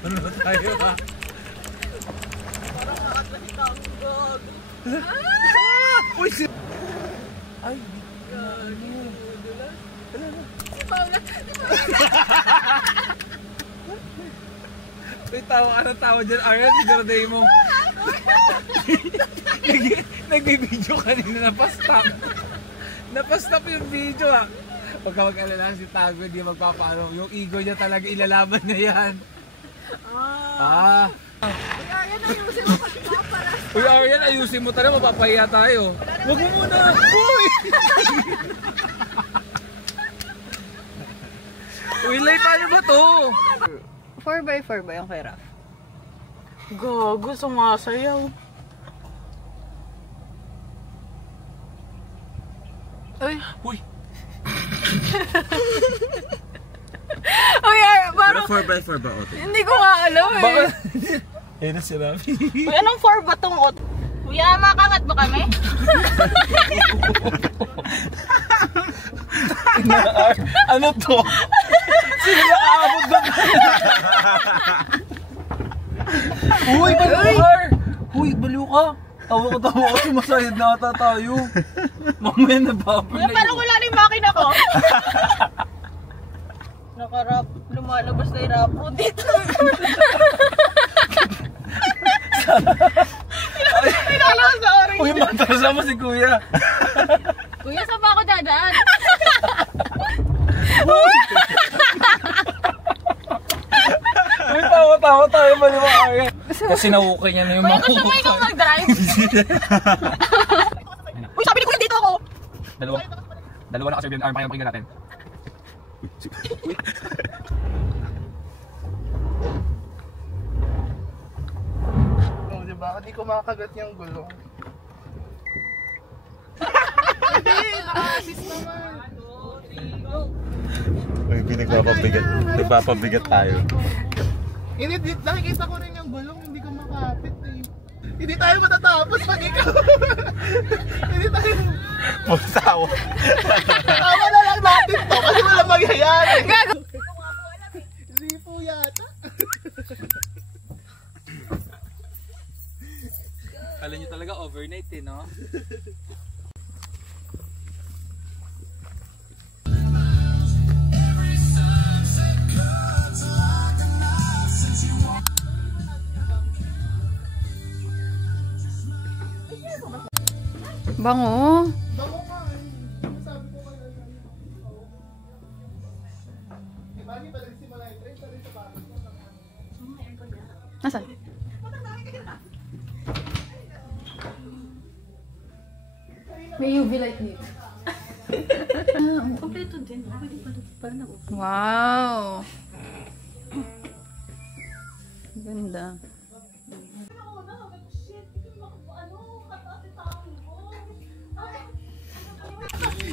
Ano tayo ha? Parang nakatlasik ang gog. Uy! Ay! Si Paula! Uy, tawa ka ng tawa dyan. Ariel, siguro day mo. Nagbibideo kanina, napastop. Napastop yung video ha. Huwag ka mag-alala si Tago, hindi magpapaano. Yung ego niya talaga, ilalaban niya yan. Uy, Arian, ayusin mo pagpapara. Uy, Arian, ayusin mo talaga, mapapahiya tayo. Huwag mo muna! Uy! Uy, Lay, paano ba to? 4x4 ba yung kay Raf? Gago, sumasayaw. Uy! Uy! Uy, parang... Pero 4x4 ba auto? Hindi ko nga alam eh. Bakit? Ayun na si Rafi. Uy, anong 4 ba tong auto? Uy, makangat mo kami? Ano to? Sino nakaabot ba? Uy, baliw! Uy, baliw ka! Tawa ka, sumasayad na ata tayo. Mamaya nababal na yun. Parang wala na yung makina ko. Nakarap, lumalabas na yung rapo dito. Pinalabas na orange. Uy, matasama si Kuya. Kuya, saan ba ako dadaan? Uy, tawa tayo ba naman kaya? Kasi nawukay niya na yung Kuya, mga gusto mo ikaw mag-drive? Uy, sabi ni Kuya dito ako! Dalawa na kasi yung arm, kaya pakinggan natin. Oh, diba? Hindi ko makagat yung gulong. Uy, nagpapabigat tayo. Hindi, nakikita ko rin yung gulong, hindi ko makapit eh. Hindi tayo matatapos pag ikaw. Hindi tayo... Pagsawa. Tawa na lang natin to kasi walang magyayari. Hindi po yata. Kala nyo talaga overnight eh, no? Bango. Bango ka eh. Sabi ko kayo. Diba, di ba nagsimula yung train? Sabi sa bakit? Nasaan? May UV light dito. Kompleto din. Wow! Ganda.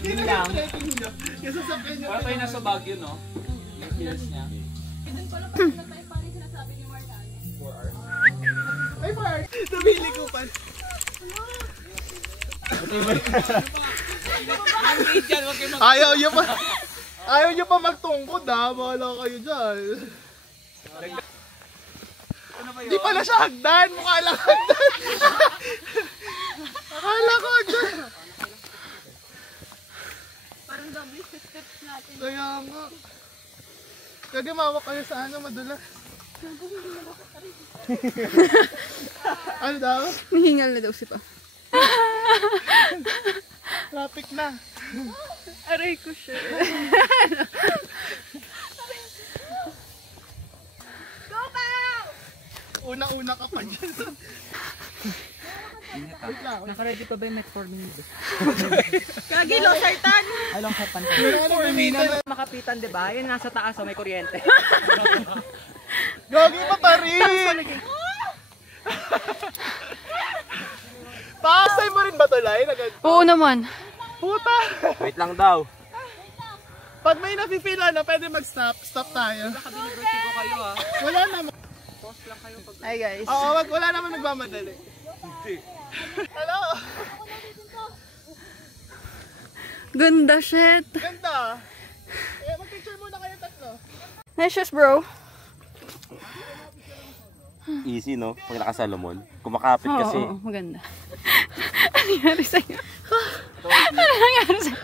Yun lang. Yung sasakyan nyo. Para tayo nasa Baguio, no? Yung feels niya. Ay, Mark! Nabili ko pa. Ayaw nyo pa magtungkod ha. Bahala kayo dyan. Di pala siya hagdan. Mukha lang hagdan. Akala ko dyan. Parang double steps natin. Kaya nga. Kaya mawak kayo sa ano, madulas. Ano daw? Nahingal na daw si Pa. Traffic na. Aray ko siya. Go pa! Una-una ka pa dyan. Naka-ready pa ba yung metformin? Kagilo, sartan! Along sa pantay. Makapitan, di ba? Yun nasa taas, so may kuryente. Gagi pa pa rin! Paasay mo rin ba to, Lai? Oo naman. Puta! Wait lang daw. Pag may nafe-feel na, pwede mag-stop. Stop tayo. tayo ha. Wala naman. Hi guys. Oo, wala naman nagmamadali. Hindi. Hello. Ganda shit. Ganda. Mag-picture muna kayo tatlo. Nice shoes bro. Easy, no? Pag naka-Salomon. Kumakapit kasi. Oo, maganda. Ano nangyari sa'yo? Ano nangyari sa'yo?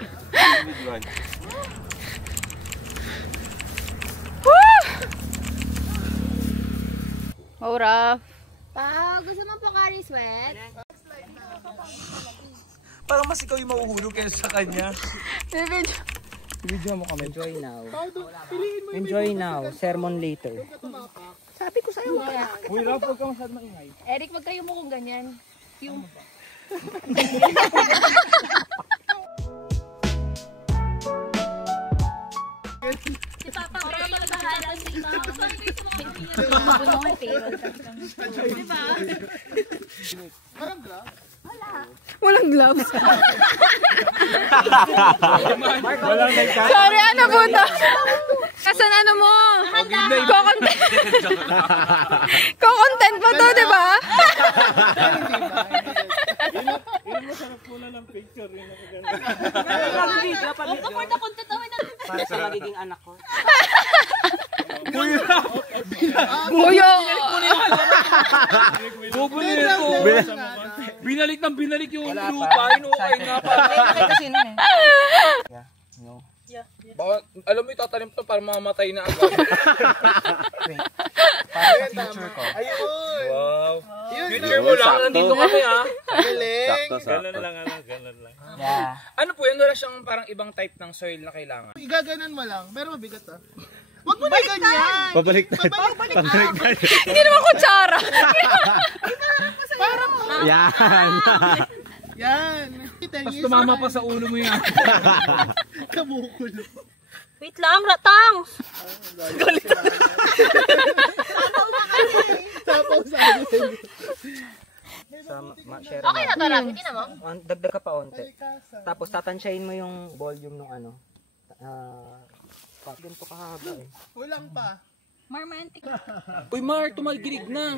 Woo! Oh, rough. Gusto mo Pocari Sweat? Parang mas ikaw yung mauhulog kaysa sa kanya. Video mo kami. Enjoy now. Enjoy now. Sermon later. Sabi ko sa'yo. Uy, Ralph, huwag ka masyad maingay. Eric, wag kayo mo kung ganyan. Yung... Si Papa, wala lang bahala sa ito. Mabunong payroll. Diba? Walang gloves. Walang nagka. Sorry, ano po to? Kasan ano mo? Ko-content mo to, di ba? Kapag na content naman natin. Para sa magiging anak ko. Buyo! Bubulin ko. Binalik ng binalik yung lupa. Inuukay nga pa. Kasi nun eh. Baka, alam mo itatanim to para mamatay na agad. Para sa future ko. Ayun. Wow. Yun, Future mo lang. Nandito kami ha. galing. Sakto. Yeah. Ano po yun? Wala siyang parang ibang type ng soil na kailangan. Igaganan mo lang. Pero mabigat ah. Wag mo na ganyan. Pabalik na. Hindi naman kutsara. Parang Yan. yan. Tapos tumama pa sa ulo mo yan. Kabukulo. Wait lang, ratang! Sapaw sa akin. Share Okay na to, Rafi. Hindi na mo? Dagdag ka pa onte. Tapos tatansyahin mo yung volume ng ano. Ganito kahaba eh. Kulang pa. Marmantic. Uy Mar, tumagirig na.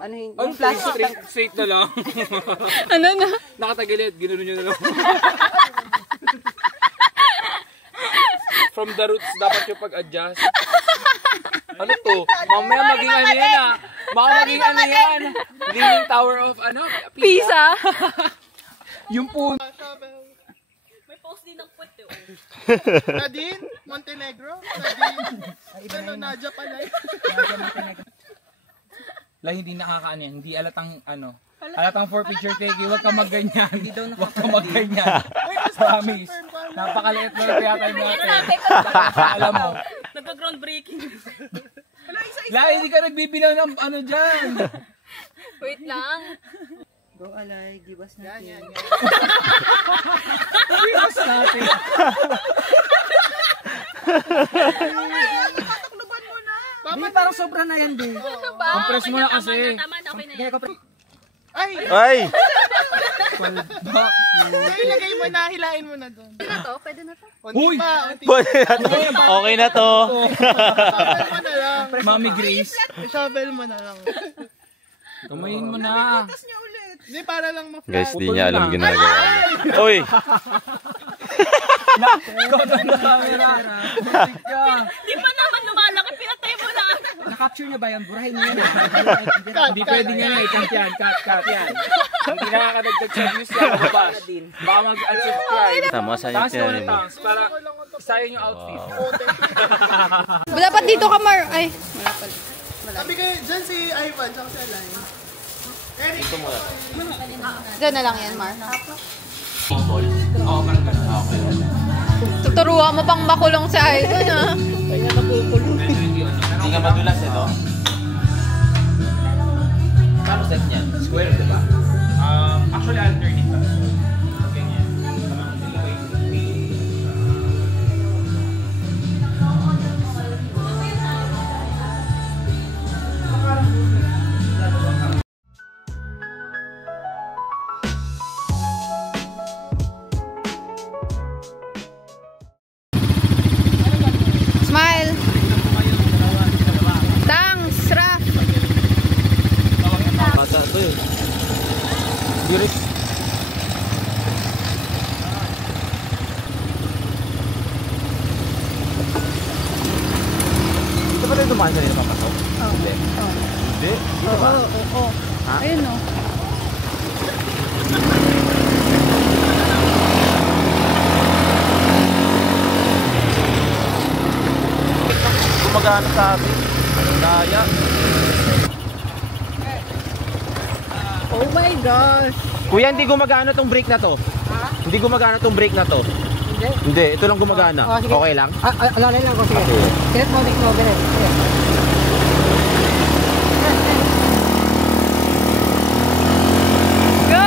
Ano yung Ano plastic? Straight na lang. Ano na? Nakatagilid, ginano nyo na lang. From the roots, dapat yung pag-adjust. Ano to? Mamaya maging ano yan ah. Baka maging ano yan. Leaning Tower of ano? Pisa? Yung po. May post din ng puto. Nadine? Montenegro? Nadine? Ano, Nadia pala yun? La, hindi nakakaano yan. Hindi alatang ano. Alatang for picture taking. Huwag ka magganyan. Huwag ka magganyan. Promise. Napakaliit na yung kaya tayo natin. Alam mo. Nagka-groundbreaking. La, hindi ka nagbibilang ng ano dyan. Wait lang. Go alay, give us Yan, natin. yan, yan. Biwas natin. Hindi, parang sobra na yan din. Compress mo na kasi. Tama na, okay na Kaya yan. ko Ay! Ay! Ilagay mo na, hilain mo na doon. Pwede na to? Pwede na to? Uy! Okay na to. Shovel mo na lang. Mami Grace. Shovel mo na lang. Tumayin mo na. Hindi, para lang ma-flat. Guys, di niya alam ginagawa niya. Uy! Koto na camera. Matik ka. Di pa naman lumalaki, pinatay mo na. na-capture niyo ba yan? Burahin niyo yan. Hindi pwede nga na. Cut yan. Cut yan. Hindi nakakadagdag sa views yan. Baka mag-unsubscribe. Tama, saan yung Taas naman tinanin ang mo? tangs para isayin yung outfit. Dapat dito ka, Mar. Ay, wala pala. Sabi kayo, dyan si Ivan, tsaka si Alay. Eric, Diyan na lang yan, Mar. Oo, parang ganun. Okay. Tuturuan mo pang makulong si Idol, ha? Hindi ka madulas eh, no? Tapos set niyan. Square, di ba? Actually, alternate pa. Ganyan. Smile. Yuri. Dito ba tayo dumaan kanina papasok? Hindi. Hindi? Dito ba? Oo. Ha? Ayun o. Gumagana sa atin. Daya. Oh my gosh. Kuya, hindi gumagana tong brake na to. Hindi gumagana tong brake na to. Hindi. Hindi, ito lang gumagana. sige. Okay lang? Alalay lang ko, sige. Okay. Kinet mo, Nick, over it. Sige. Go!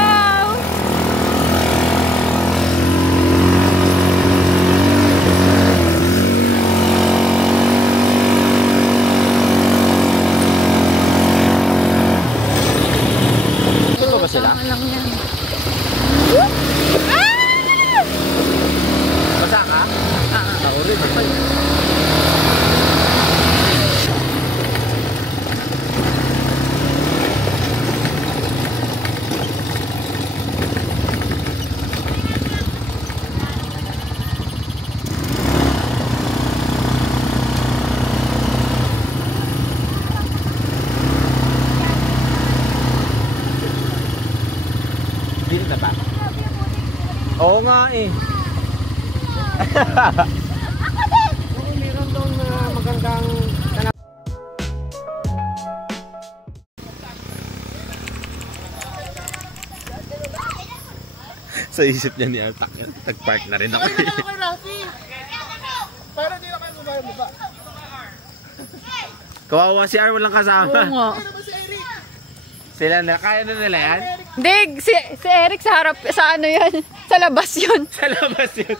Ito pa ba sila? Tama lang yan. Basa ka? Ako rin. Dili na ba? Oo nga eh. Meron doon magandang Sa isip niya ni Altak, tag-park na rin ako. Ay, naka kay Rafi! Para di na kayo baba. Kawawa si Ar, walang kasama. Oo nga. Ano ba si Eric? Sila na, kaya na nila yan? Dig, si Eric sa harap, sa ano yan? Sa labas yun. Sa labas yun.